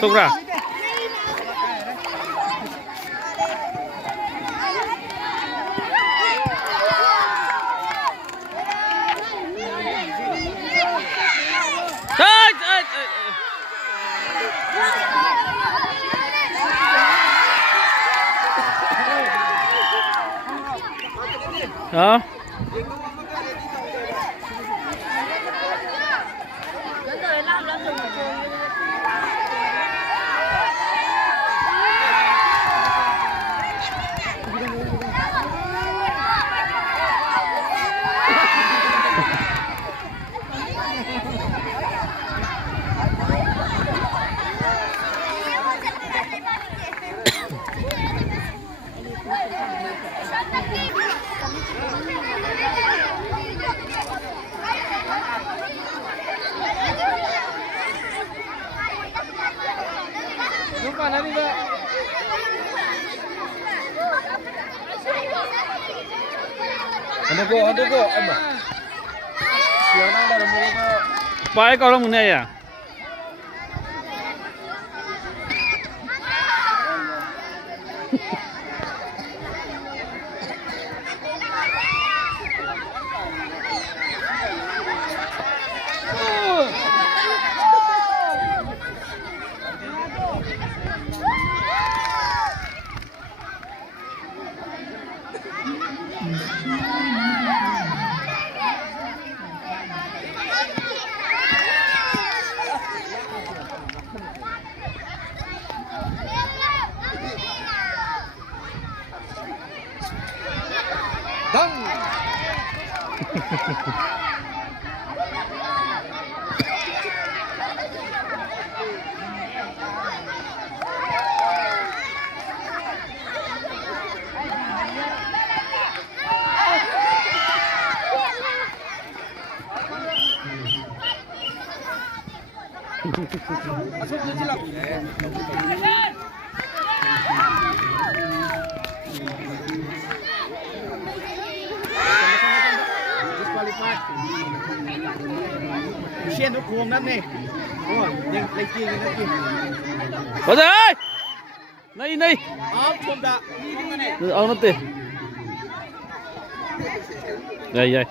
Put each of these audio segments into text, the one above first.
Tung ra. Hả? Ada go, apa? Siapa yang mau? Baik kalau mana ya? Xiên nó cuồng lắm nè. Đúng rồi, nhưng lấy kia nó kia. Có rồi ơi. Này này. Không đã. Ông nó tiền. Đây đây.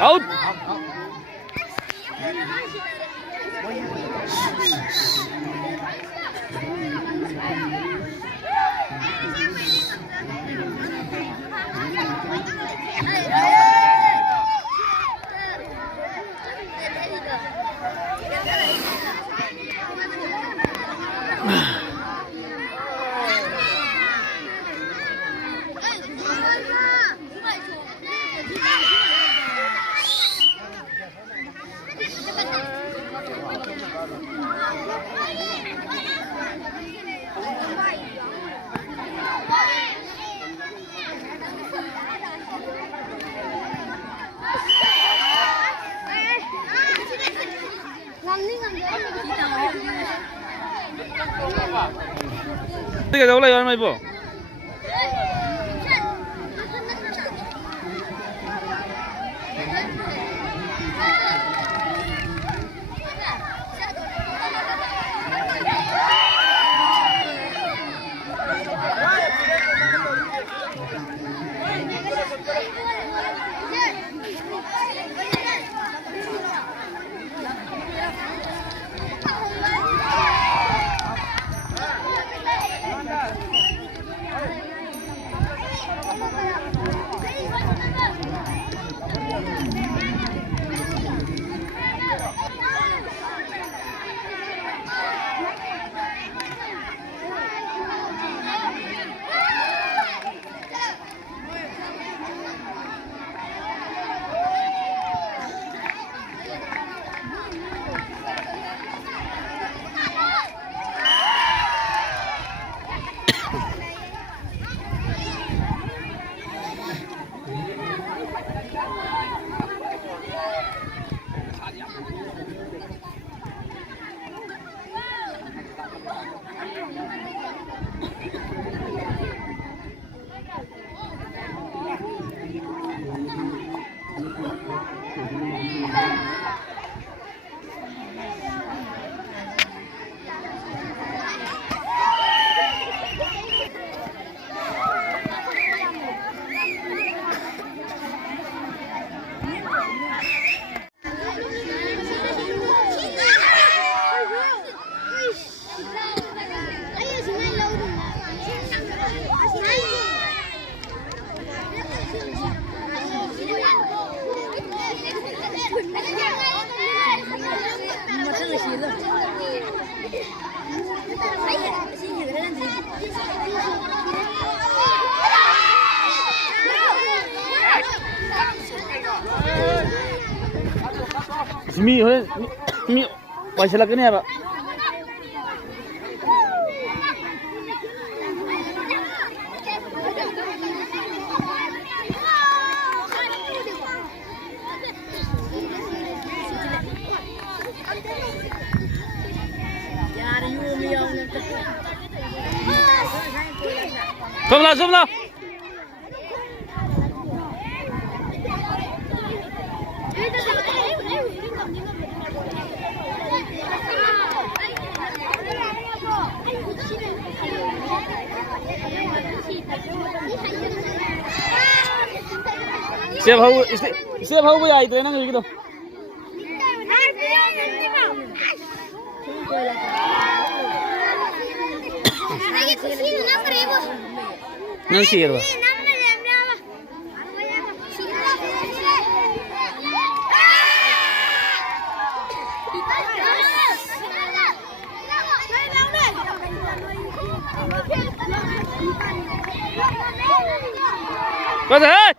Out. Tiga jauh lah, jangan ibu. มีเฮ้ยมีไปเสร็จแล้วกันเนี่ยแบบชมแล้วsiap hau ya itu enak gitu Nasir ba Có thể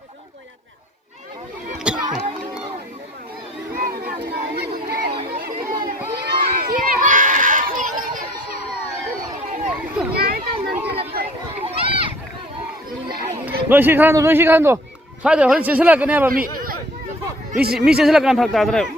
Noi și candu. Haide, hai să se la că mi se la că am făcut drept.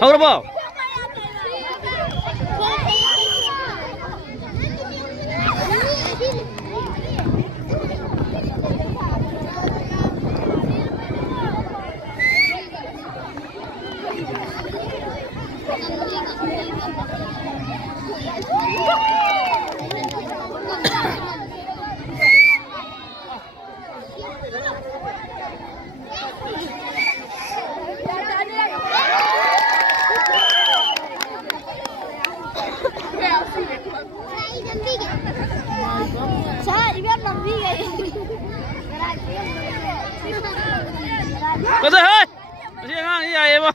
How about? Có thể hơi chị ngang như vậy mà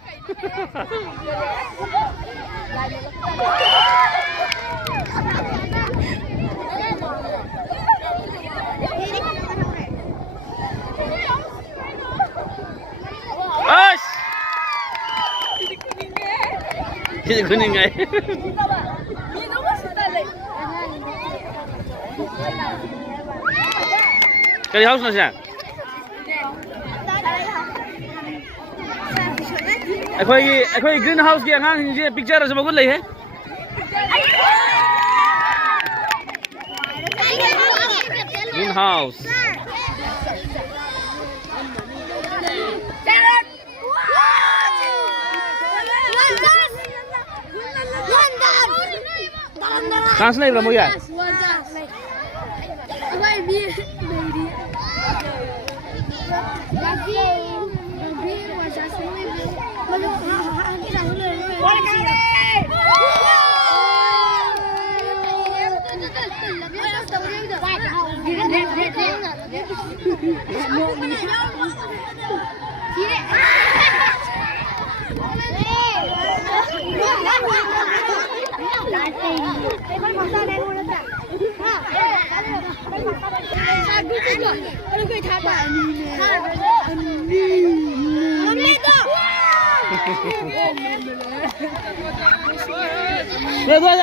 Jadi kuning guys. Cái house nó sao? Ai greenhouse kia ngang như picture là bagus lah ya. Greenhouse. Translate lah mo ya.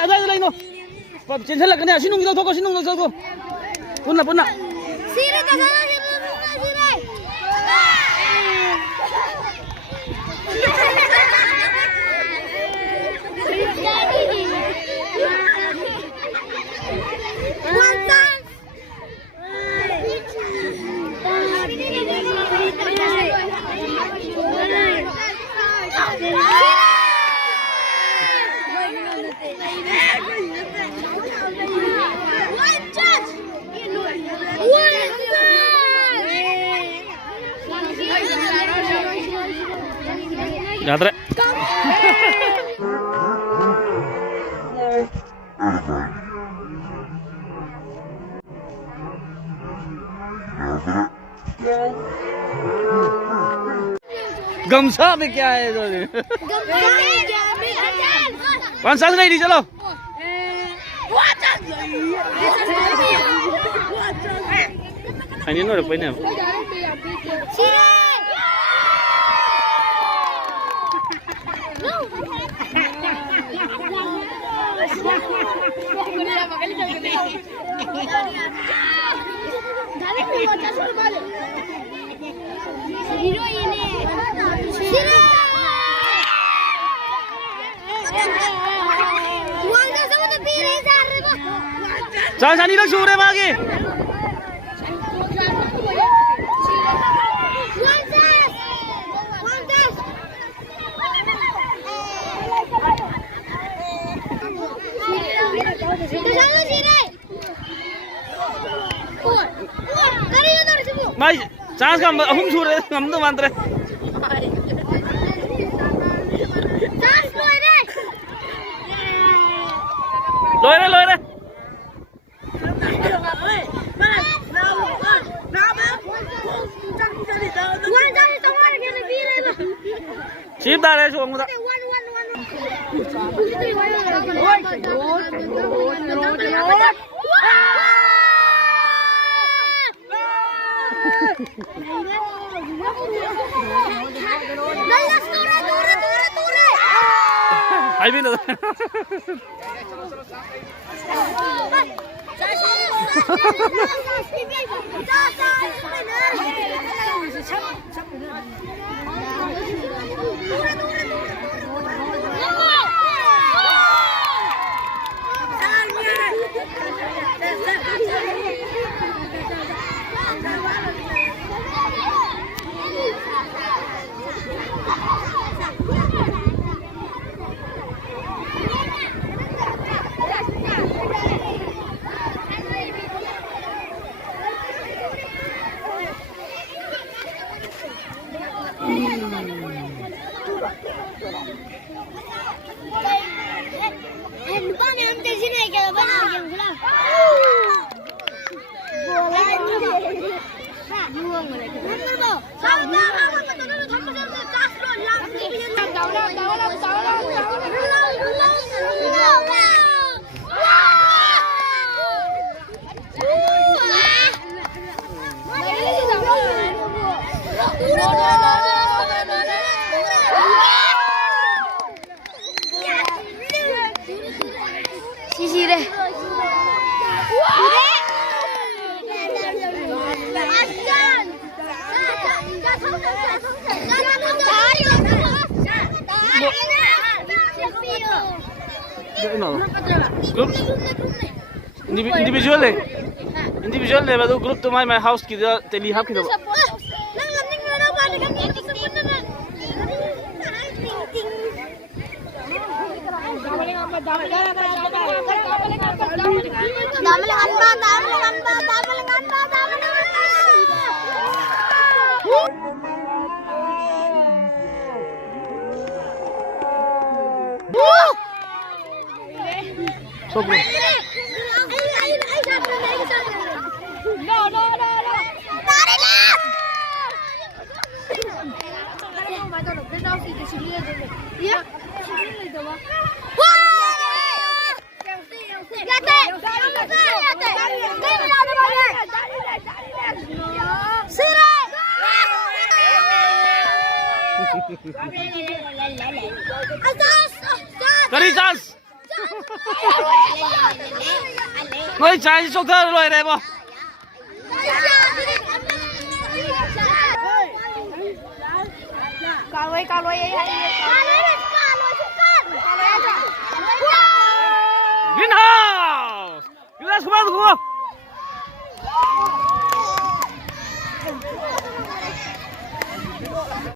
Ada lain tu. Cancel lah kena. Sinung kita toko, sinung kita toko. Pun nak. Sini tak salah sini. Jangan terak. गमछा में क्या है तो पाँच साल नहीं दी चलो ini no ada poinnya jangan sani lang sure magi Mai, chance kam hum sure ngam to mantre. Loire. Chip dah le suang muda. Hai bin dah. Individual le badu group to my house ki teli hap ki do so bro Kari chance. Nói trái sốc thơ rồi đây bò. Cao lôi Greenhouse. Kita semua.